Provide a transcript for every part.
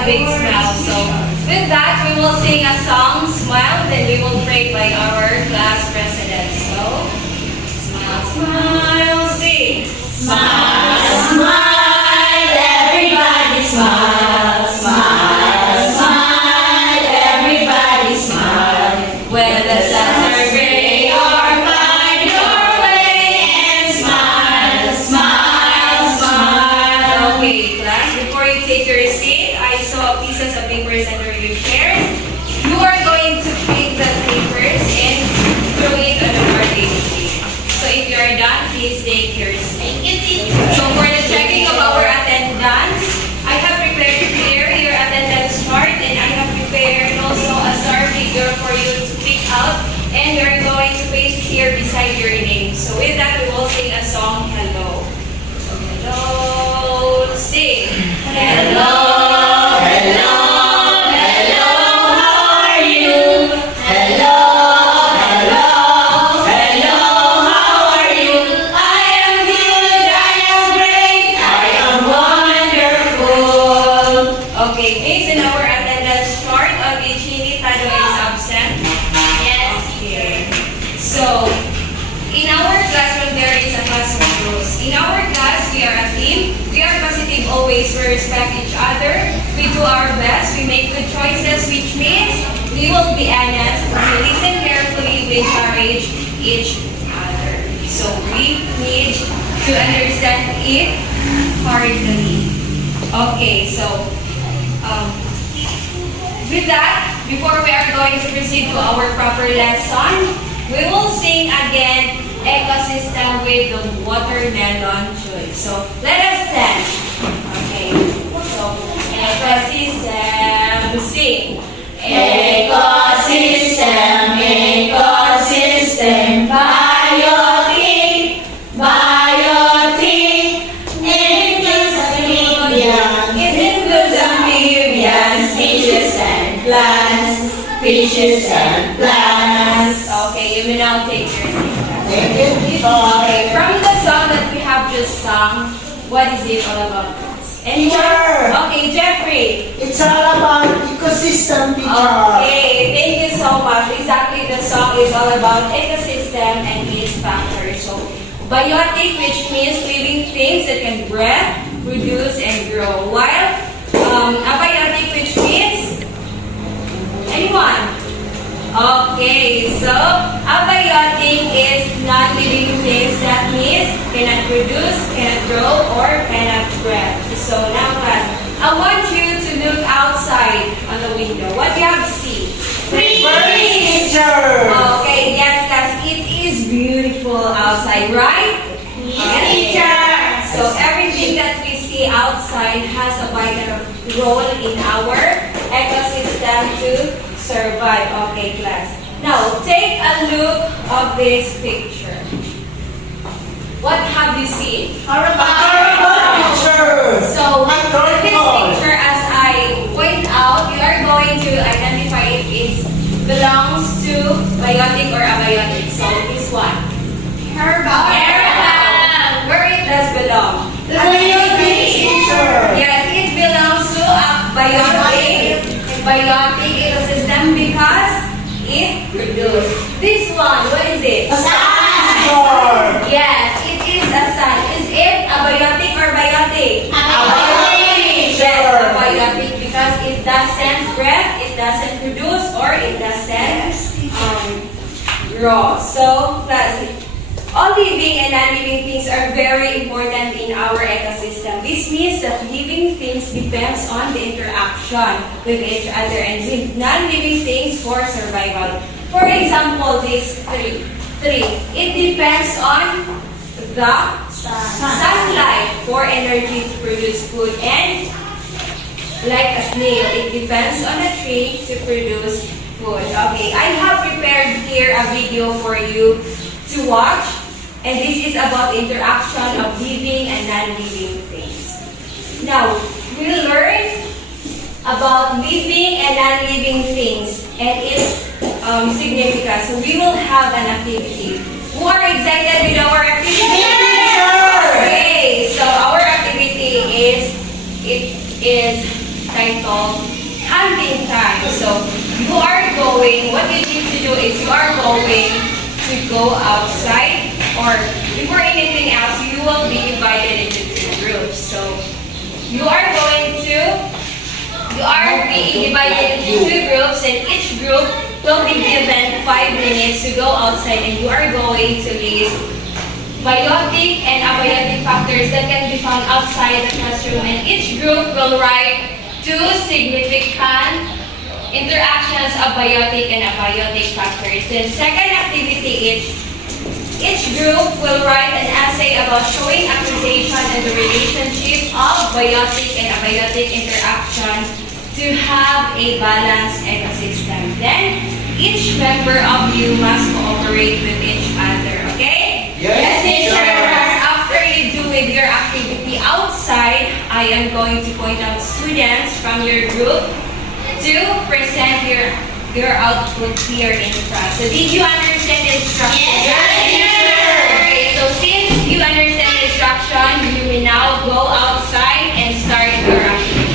a big smile. So with that, we will sing a song, Smile, then we will pray by our class president. So, smile, smile, sing. Smile, smile, everybody smile, smile, smile, everybody smile. When the suns are gray or find your way and smile, smile, smile. Okay, class, before you take your seat, I saw pieces of papers under your chairs. You are going to pick the papers and throw it on the garbage bin. So if you are done, please take your seat. So for the checking of our attendance, I have prepared here your attendance chart, and I have prepared also a star figure for you to pick out, and we are going to paste here beside your name. So with that, we will sing a song, Hello. So hello, sing. Hello, hello, hello, how are you? Hello, hello, hello, how are you? I am good, I am great, I am wonderful. Okay, based on our attendance chart, Chini Tado is absent. Yes, Okay. So, in our classroom, there is a classroom rules. In our class, we are a team. We are positive always. We respect each other. We do our best. We make good choices, which means we will be honest. We listen carefully. We encourage each other. So, we need to understand it correctly. Okay, so, with that, before we are going to proceed to our proper lesson, we will sing again Ecosystem with the Watermelon Choice. So let us stand. Okay. So ecosystem, sing. Ecosystem, ecosystem, biotic, biotic. It includes amphibians, fishes and plants, fishes and plants. Okay, you may now take your seat. Thank you, Okay, from the song that we have just sung, what is it all about? Anyone? Teacher. Okay, Jeffrey. It's all about ecosystem, Okay, thank you so much. Exactly, the song is all about ecosystem and its factors. So, biotic, which means living things that can breathe, produce, and grow. While abiotic, which means anyone? Okay, so abiotic is non-living things. That means cannot produce, cannot grow, or cannot breathe. So now, class, I want you to look outside on the window. What do you have to see? teacher. Okay, yes, class, it is beautiful outside, right? Yes, teacher. So everything that we see outside has a vital role in our ecosystem to survive. Okay, class. Now, take a look of this picture. What have you seen? teacher. So, in this picture, as I point out, you are going to identify if it belongs to biotic or abiotic. So, this one. Herbal. Where it does belong? teacher. Yes, it belongs to a biotic ecosystem because it produces. This one, what is it? Yes, it is a sun. Is it abiotic or biotic? Yes, abiotic because it doesn't breathe, it doesn't produce, or it doesn't grow. So, all living and non-living things are very important in our ecosystem. This means that living things depends on the interaction with each other and with non-living things for survival. For example, these three. It depends on the sunlight for energy to produce food, and like a snail, it depends on a tree to produce food. Okay, I have prepared here a video for you to watch, and this is about the interaction of living and non-living things. Now, we'll learn about living and non-living things and its significance. So we will have an activity. Who are excited with our activity? Okay, so our activity is titled Hunting Time. So you are going, what you need to do is you are going to go outside, or before anything else, you will be divided into two groups. So you are being divided into two groups, and each group will be given 5 minutes to go outside, and you are going to list biotic and abiotic factors that can be found outside the classroom, and each group will write 2 significant interactions of biotic and abiotic factors. Then second activity, each group will write an essay about showing accusation and the relationship of biotic and abiotic interaction to have a balanced ecosystem. Then each member of you must cooperate with each other, okay? Yes, teacher. teacher. After you do with your activity outside, I am going to point out students from your group to present your output here in front. So did you understand the instructions? Yes, teacher. Okay, so since you understand the instruction, you will now go outside and start your activity.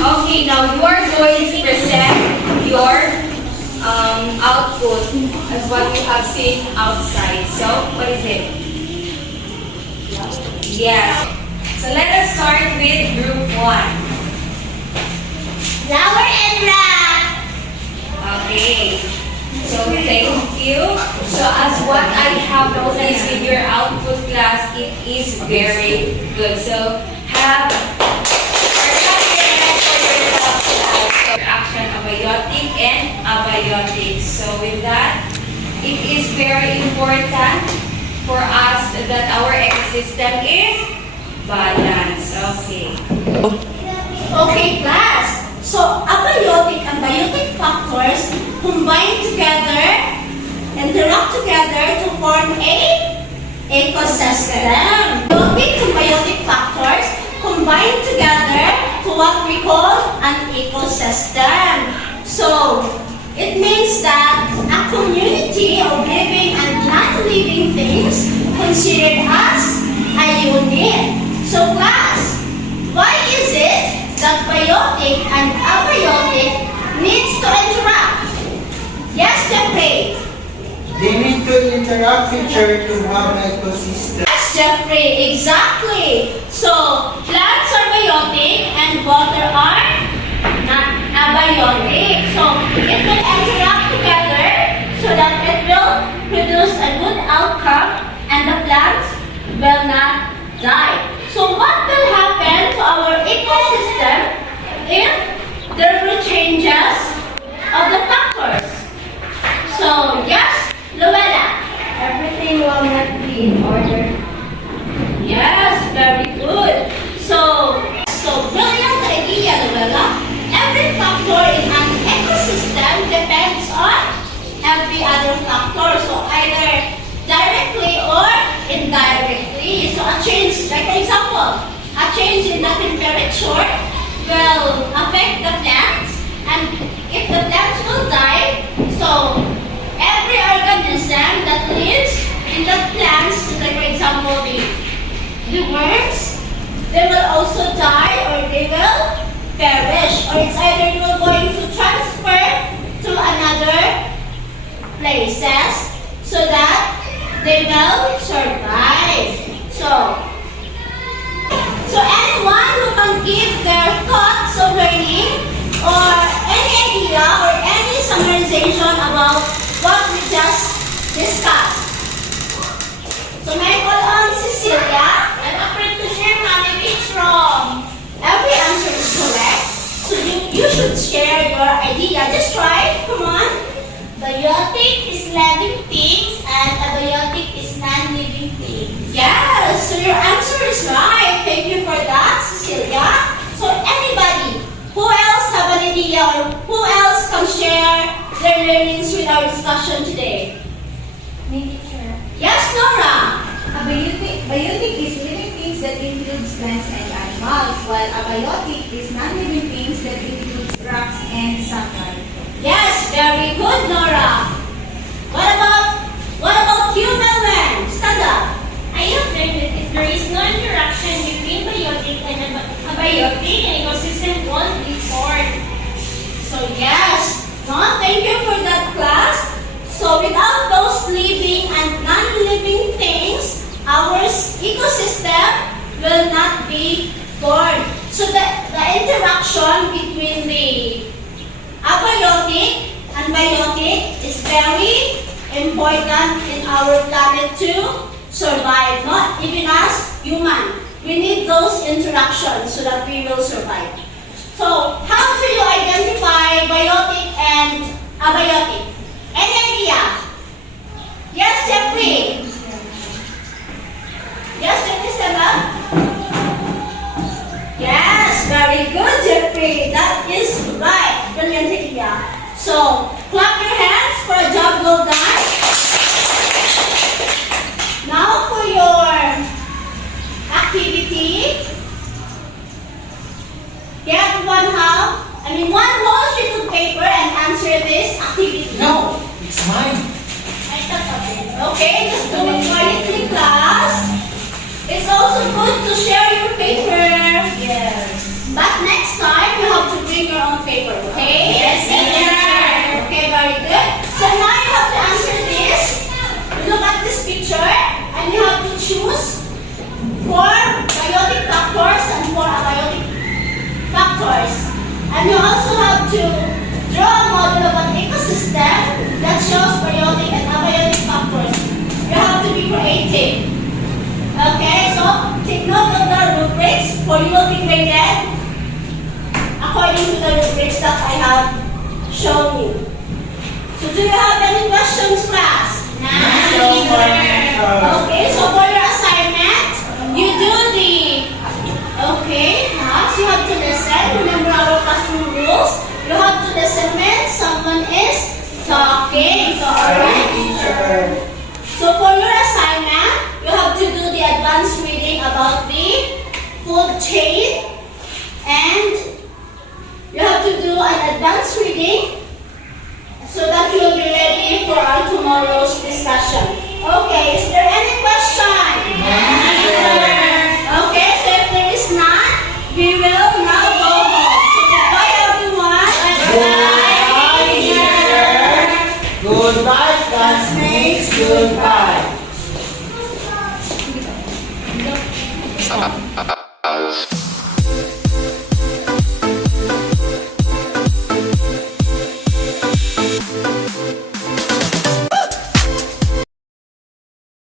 Okay, now you are going to present your output as what you have seen outside. So, what is it? Yes. So let us start with group 1. Flower and rat. Okay. So thank you. So as what I have noticed with your output class, it is very good. So have action abiotic and abiotic. So with that, it is very important for us that our ecosystem is balanced. Okay. Okay, class. So, abiotic and biotic factors combine together, interact together to form a ecosystem. Biotic and biotic factors combine together to what we call an ecosystem. So, it means that a community of living and non-living things considered as a unit. So, class, why is it that biotic and abiotic needs to interact? Yes, Jeffrey. They need to interact with each other to have an ecosystem. Yes, Jeffrey, exactly. So, plants are biotic and water are not abiotic. So, it will interact together so that it will produce a good outcome and the plants will not die. So, what will happen to our ecosystem if there were changes of the factors? So, yes, Luella. Everything will not be in order. Yes, very good. So brilliant idea, Luella. Every factor in an ecosystem depends on every other factor. So either directly or indirectly. So a change, like for example, a change in the temperature will affect the plants, and if the plants will die, so every organism that lives in the plants, like for example the worms, they will also die or they will perish, or it's either you are going to transfer to another places so that they will survive. So anyone who can give their thoughts of learning or any idea or any summarization about what we just discussed. So may I call on Cecilia? I'm afraid to share, Mommy, it's wrong. Every answer is correct. So you should share your idea. Just try, come on. Biotic is living things and abiotic is non-living things. Yes, so your answer is right. Thank you for that. Cecilia. So anybody who else have an idea or who else can share their learnings with our discussion today? Me, teacher. Yes, Nora. Biotic is living things that includes plants and animals, while abiotic is non-living things that includes rocks and sunlight. Yes, very good, Nora. What about you, Melvin? Stand up. I have learned that if there is no interaction between biotic and abiotic, an ecosystem won't be formed. So yes, no, thank you for that class. So without those living and non-living things, our ecosystem will not be formed. So the interaction between the abiotic and biotic is very important in our planet to survive, not even as human. We need those interactions so that we will survive. So, how do you identify biotic and abiotic? Any idea? Yes, Jeffrey? Yes, Jeffrey, stand up. Yes, very good, Jeffrey. That is right. Brilliant idea. So, clap your hands for a job well done. Now for your activity. Get one whole sheet of paper and answer this activity. No, it's mine. I thought of it. Okay, just do it quietly, class. It's also good to share your paper. Yes. But next time, you have to bring your own paper, okay? Yes, teacher. Okay, very good. So now you have to answer this. Look at this picture and you have to choose 4 biotic factors and 4 abiotic factors. And you also have to draw a model of an ecosystem that shows biotic and abiotic factors. You have to be creative. Okay, so take note of the rubrics for you will be graded according to the rubrics that I have shown you. So do you have any questions, class? Okay, so for your assignment, you do class, you have to listen. Remember our classroom rules. You have to listen when someone is talking. So, alright? Teacher. So for your assignment, you have to do the advanced reading about the food chain, and you have to do an advanced reading so that you will be ready for our tomorrow's discussion. Okay, is there any question? Okay, so if there is none, we will now go home. So goodbye everyone. Goodbye, classmates. Goodbye.